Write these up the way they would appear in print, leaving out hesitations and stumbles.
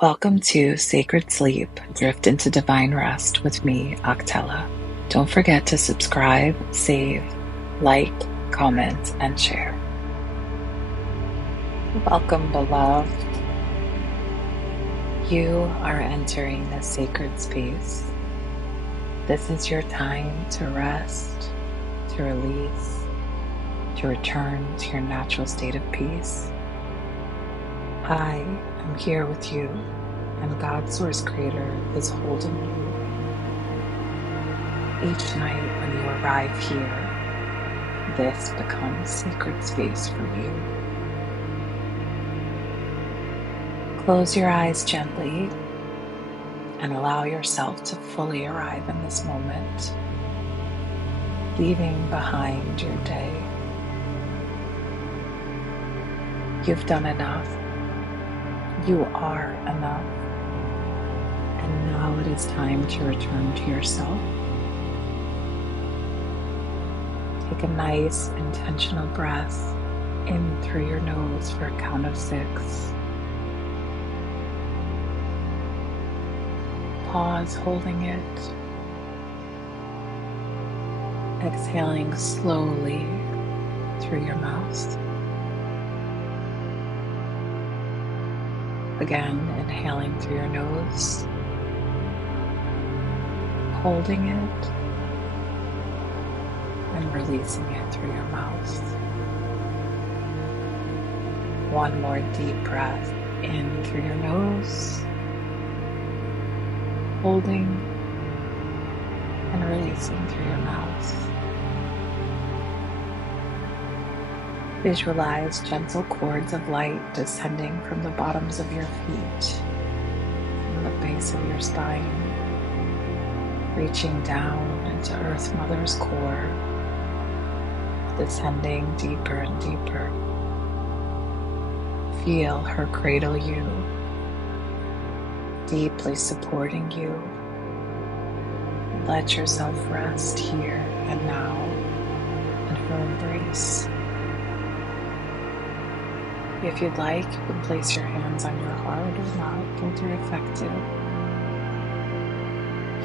Welcome to Sacred Sleep, Drift into Divine Rest with me, AlktelA. Don't forget to subscribe, save, like, comment, and share. Welcome, beloved. You are entering this sacred space. This is your time to rest, to release, to return to your natural state of peace. I am here with you, and God Source Creator is holding you. Each night when you arrive here, this becomes sacred space for you. Close your eyes gently and allow yourself to fully arrive in this moment, leaving behind your day. You've done enough. You are enough. And now it is time to return to yourself. Take a nice, intentional breath in through your nose for a count of 6. Pause, holding it. Exhaling slowly through your mouth. Again, inhaling through your nose, holding it, and releasing it through your mouth. One more deep breath in through your nose, holding and releasing through your mouth. Visualize gentle cords of light descending from the bottoms of your feet and the base of your spine, reaching down into Earth Mother's core, descending deeper and deeper. Feel her cradle you, deeply supporting you. Let yourself rest here and now in her embrace. If you'd like, you can place your hands on your heart or not, both are effective.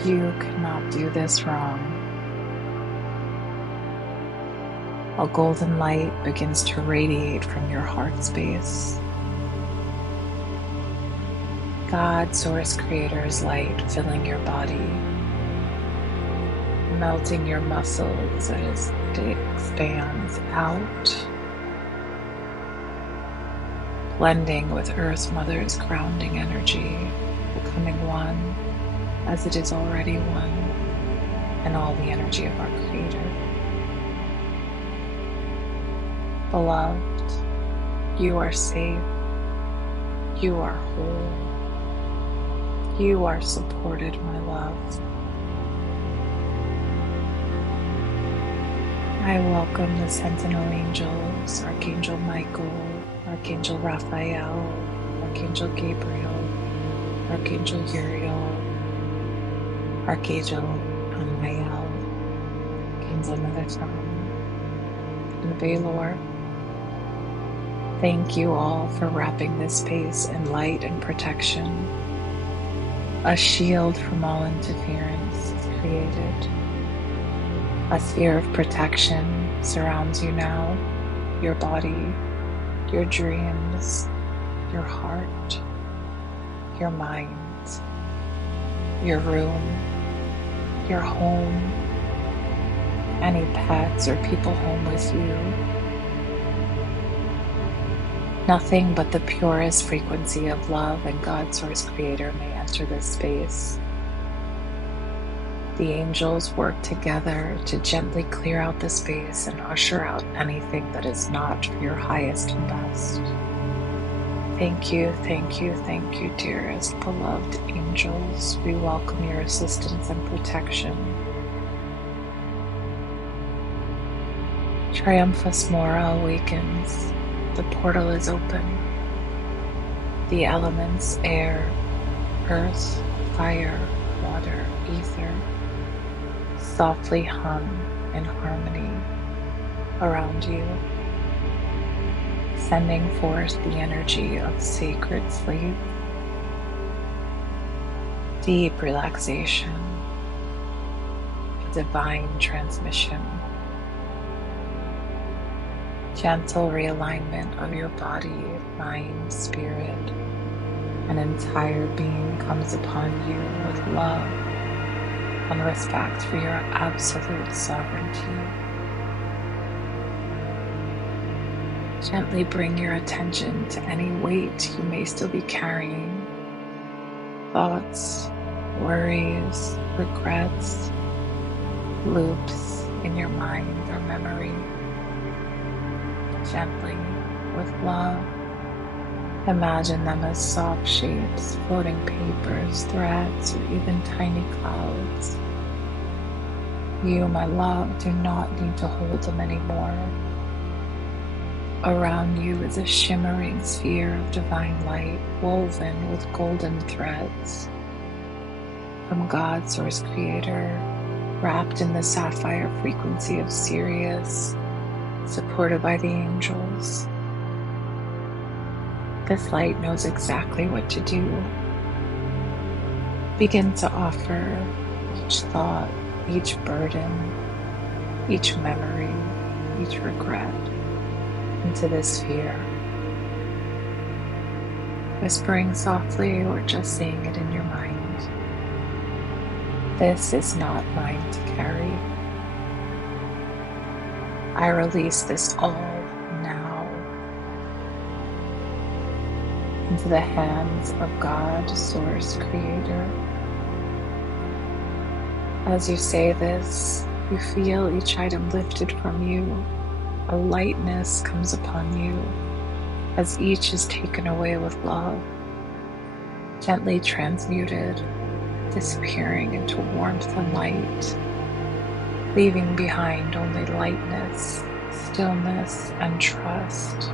You cannot do this wrong. A golden light begins to radiate from your heart space. God, Source Creator's light filling your body, melting your muscles as it expands out, blending with Earth Mother's grounding energy, becoming one as it is already one, and all the energy of our Creator. Beloved, you are safe, you are whole, you are supported, my love. I welcome the Sentinel Angels, Archangel Michael, Archangel Raphael, Archangel Gabriel, Archangel Uriel, Archangel Amiel, Archangel Metatron, and Valor. Thank you all for wrapping this space in light and protection. A shield from all interference is created. A sphere of protection surrounds you now, your body, your dreams, your heart, your mind, your room, your home, any pets or people home with you. Nothing but the purest frequency of love and God Source Creator may enter this space. The angels work together to gently clear out the space and usher out anything that is not for your highest and best. Thank you, thank you, thank you, dearest beloved angels. We welcome your assistance and protection. Triumphus Mora awakens. The portal is open. The elements, air, earth, fire, water, ether, softly hum in harmony around you, sending forth the energy of sacred sleep deep relaxation, a divine transmission, gentle realignment of your body, mind, spirit, an entire being comes upon you with love and respect for your absolute sovereignty. Gently bring your attention to any weight you may still be carrying, thoughts, worries, regrets, loops in your mind or memory. Gently, with love, imagine them as soft shapes, floating papers, threads, or even tiny clouds. You, my love, do not need to hold them anymore. Around you is a shimmering sphere of divine light woven with golden threads from God, Source Creator, wrapped in the sapphire frequency of Sirius, supported by the angels. This light knows exactly what to do. Begin to offer each thought, each burden, each memory, each regret into this sphere, whispering softly or just saying it in your mind. This is not mine to carry. I release this all now into the hands of God, Source Creator. As you say this, you feel each item lifted from you. A lightness comes upon you as each is taken away with love, gently transmuted, disappearing into warmth and light, leaving behind only lightness, stillness, and trust.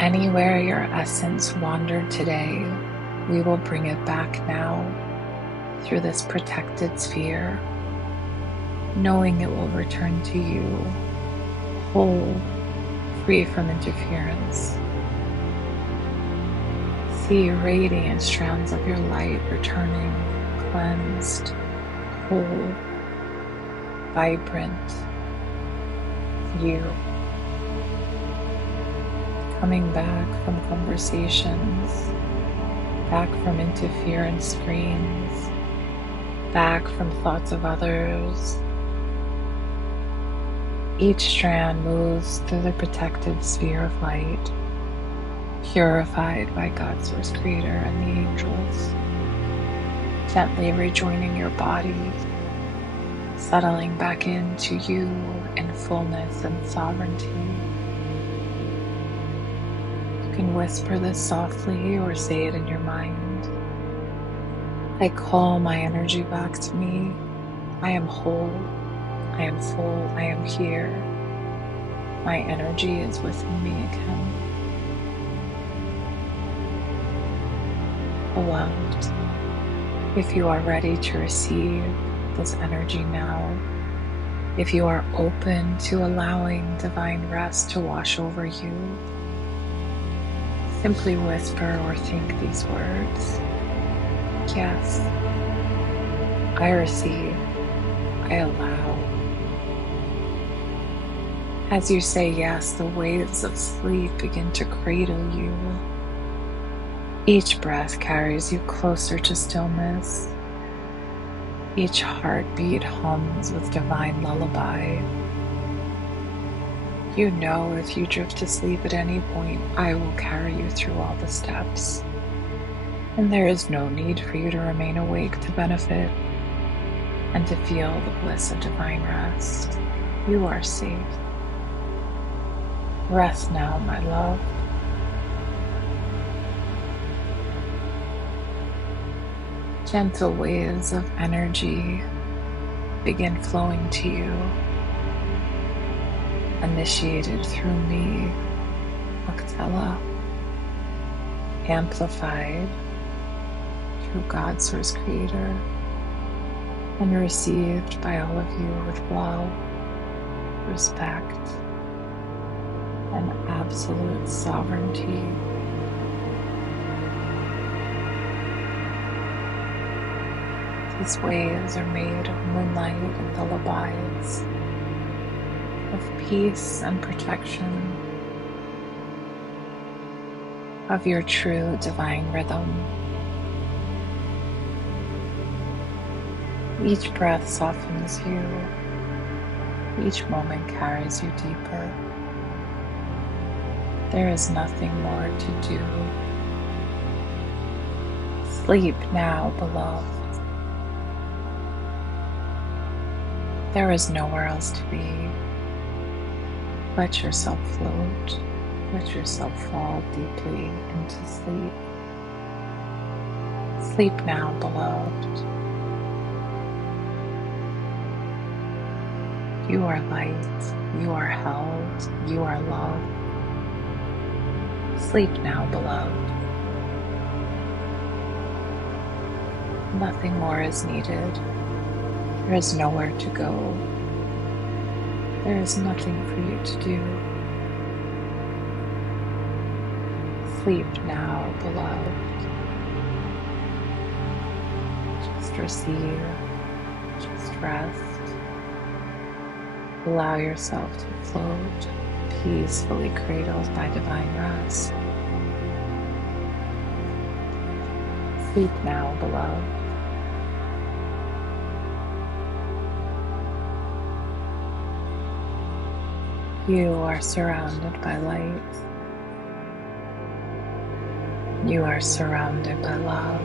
Anywhere your essence wandered today, we will bring it back now through this protected sphere, knowing it will return to you whole, free from interference. See radiant strands of your light returning, cleansed, whole, vibrant, you. Coming back from conversations, back from interference screens, back from thoughts of others. Each strand moves through the protected sphere of light, purified by God's Source Creator and the angels, gently rejoining your body, settling back into you in fullness and sovereignty. You can whisper this softly or say it in your mind. I call my energy back to me. I am whole. I am full. I am here. My energy is within me again. Beloved, if you are ready to receive this energy now, if you are open to allowing divine rest to wash over you, simply whisper or think these words. Yes, I receive, I allow. As you say yes, the waves of sleep begin to cradle you. Each breath carries you closer to stillness. Each heartbeat hums with divine lullaby. You know if you drift to sleep at any point, I will carry you through all the steps. And there is no need for you to remain awake to benefit and to feel the bliss of divine rest. You are safe. Rest now, my love. Gentle waves of energy begin flowing to you, initiated through me, AlktelA, amplified through God, Source Creator, and received by all of you with love, respect, and absolute sovereignty. These waves are made of moonlight and lullabies, of peace and protection, of your true divine rhythm. Each breath softens you. Each moment carries you deeper. There is nothing more to do. Sleep now, beloved. There is nowhere else to be. Let yourself float. Let yourself fall deeply into sleep. Sleep now, beloved. You are light. You are held. You are loved. Sleep now, beloved. Nothing more is needed. There is nowhere to go. There is nothing for you to do. Sleep now, beloved. Just receive. Just rest. Allow yourself to float, peacefully cradled by divine rest. Sleep now, beloved. You are surrounded by light. You are surrounded by love.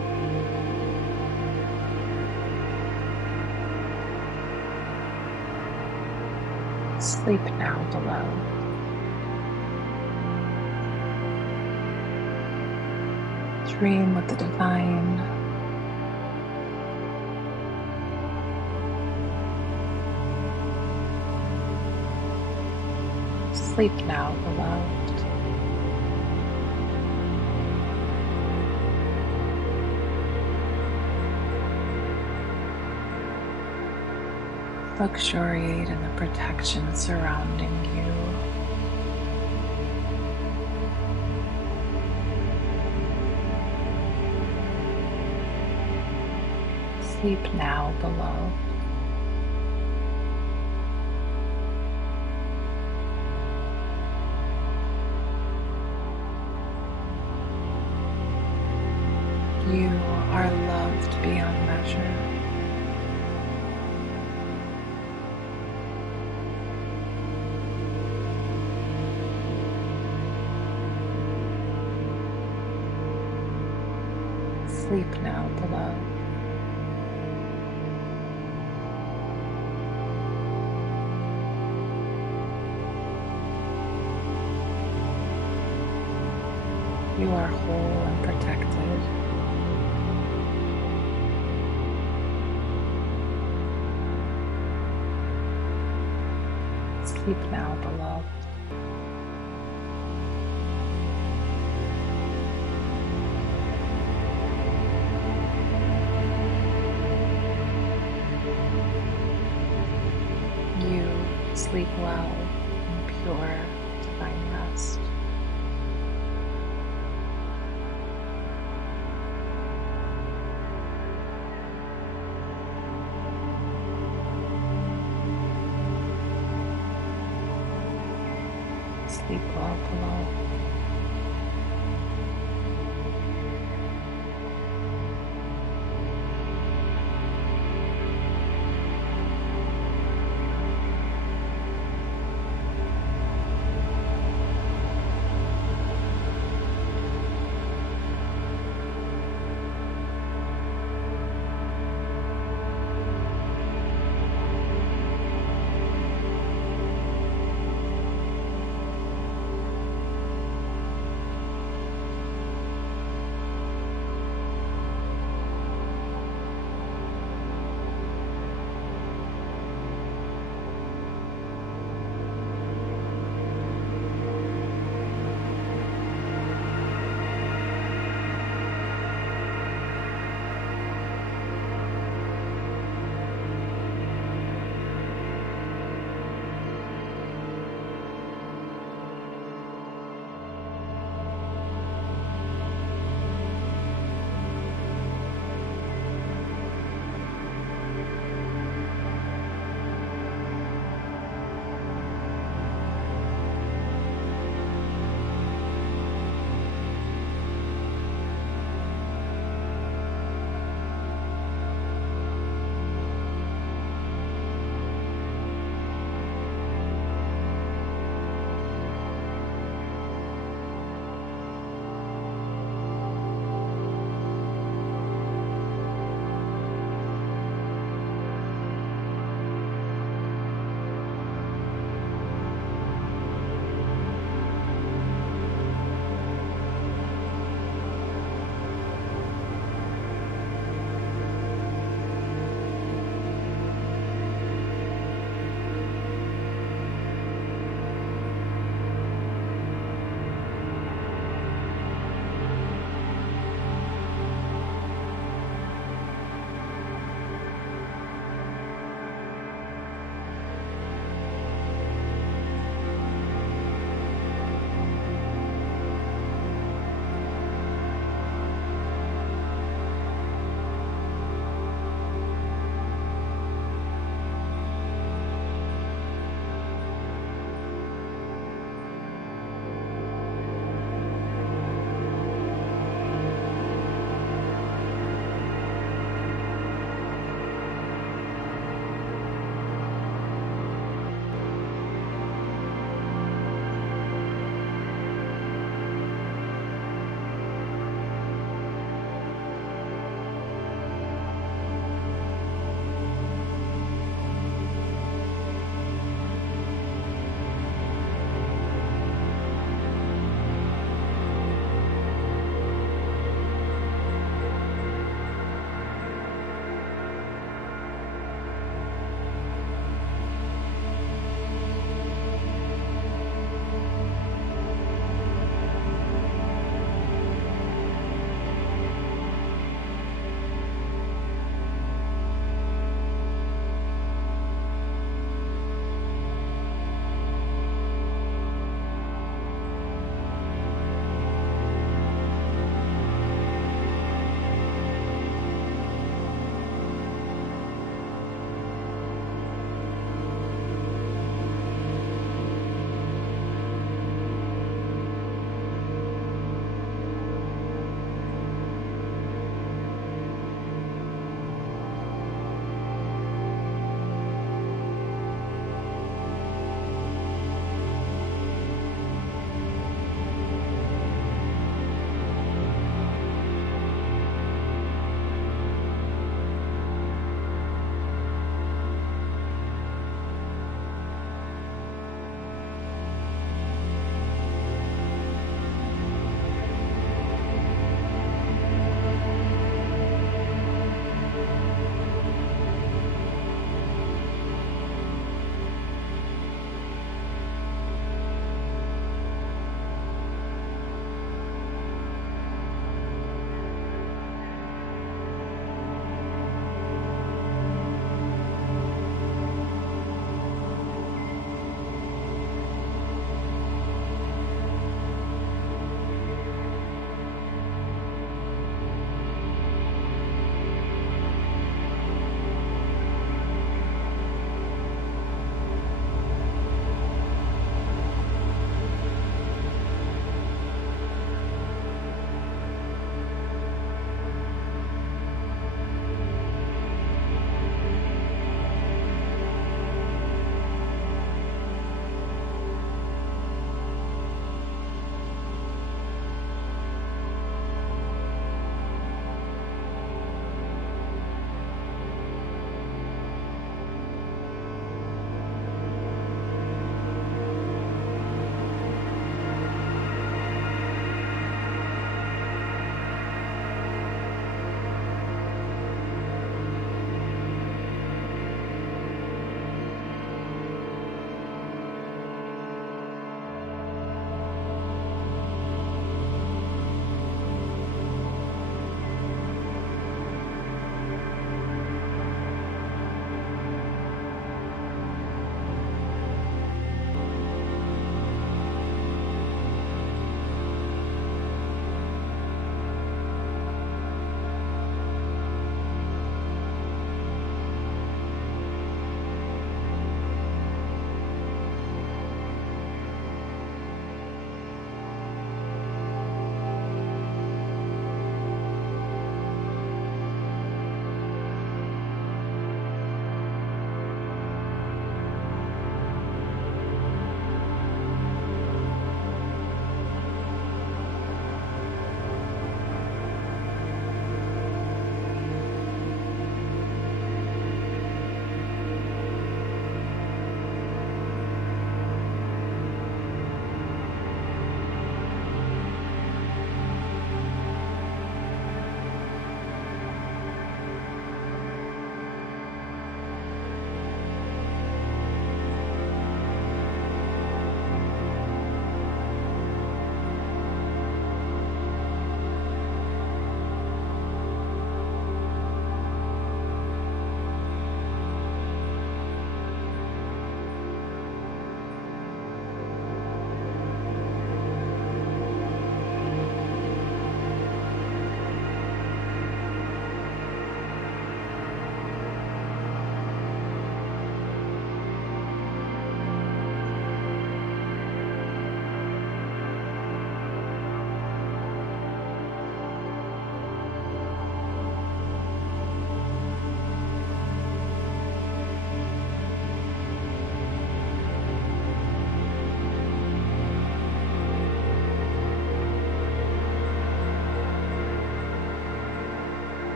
Sleep now, beloved. Dream with the divine. Sleep now, beloved. Luxuriate in the protection surrounding you. Sleep now, beloved. You are loved beyond measure. Sleep now, beloved. You are whole and protected. Sleep now, beloved. You sleep well in pure divine rest. Sleep well, beloved.